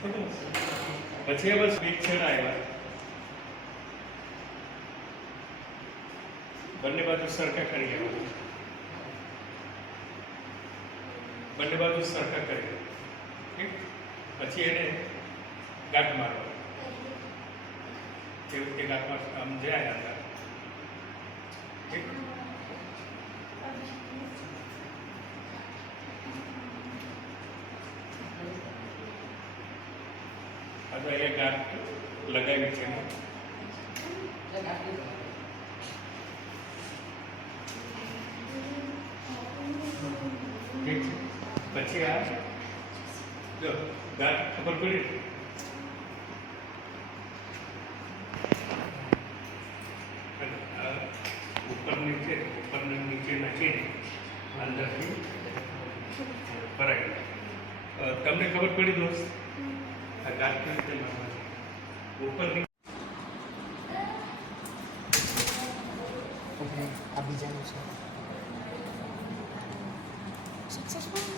પછી બસ એક છેડા આવ્યા, બંને બાજુ સરખા કરી લેવા, બંને બાજુ સરખા કરી ઠીક. પછી એને ગાંઠ મારવા, કેવું કે ગાંઠમાં આમ જાય અંદર ઠીક. હવે એ ગાંઠ લગાવી છે ઠીક છે. પછી આ જો ગાંઠ ખબર પડી, ઉપર નીચે નાખીને અંદરથી ભરાય. તમને ખબર પડી દોસ્ત, આ ગાંઠ કેવી રીતે મારવાની ઉપર આ બીજાનું છે સક્સેસફુલ.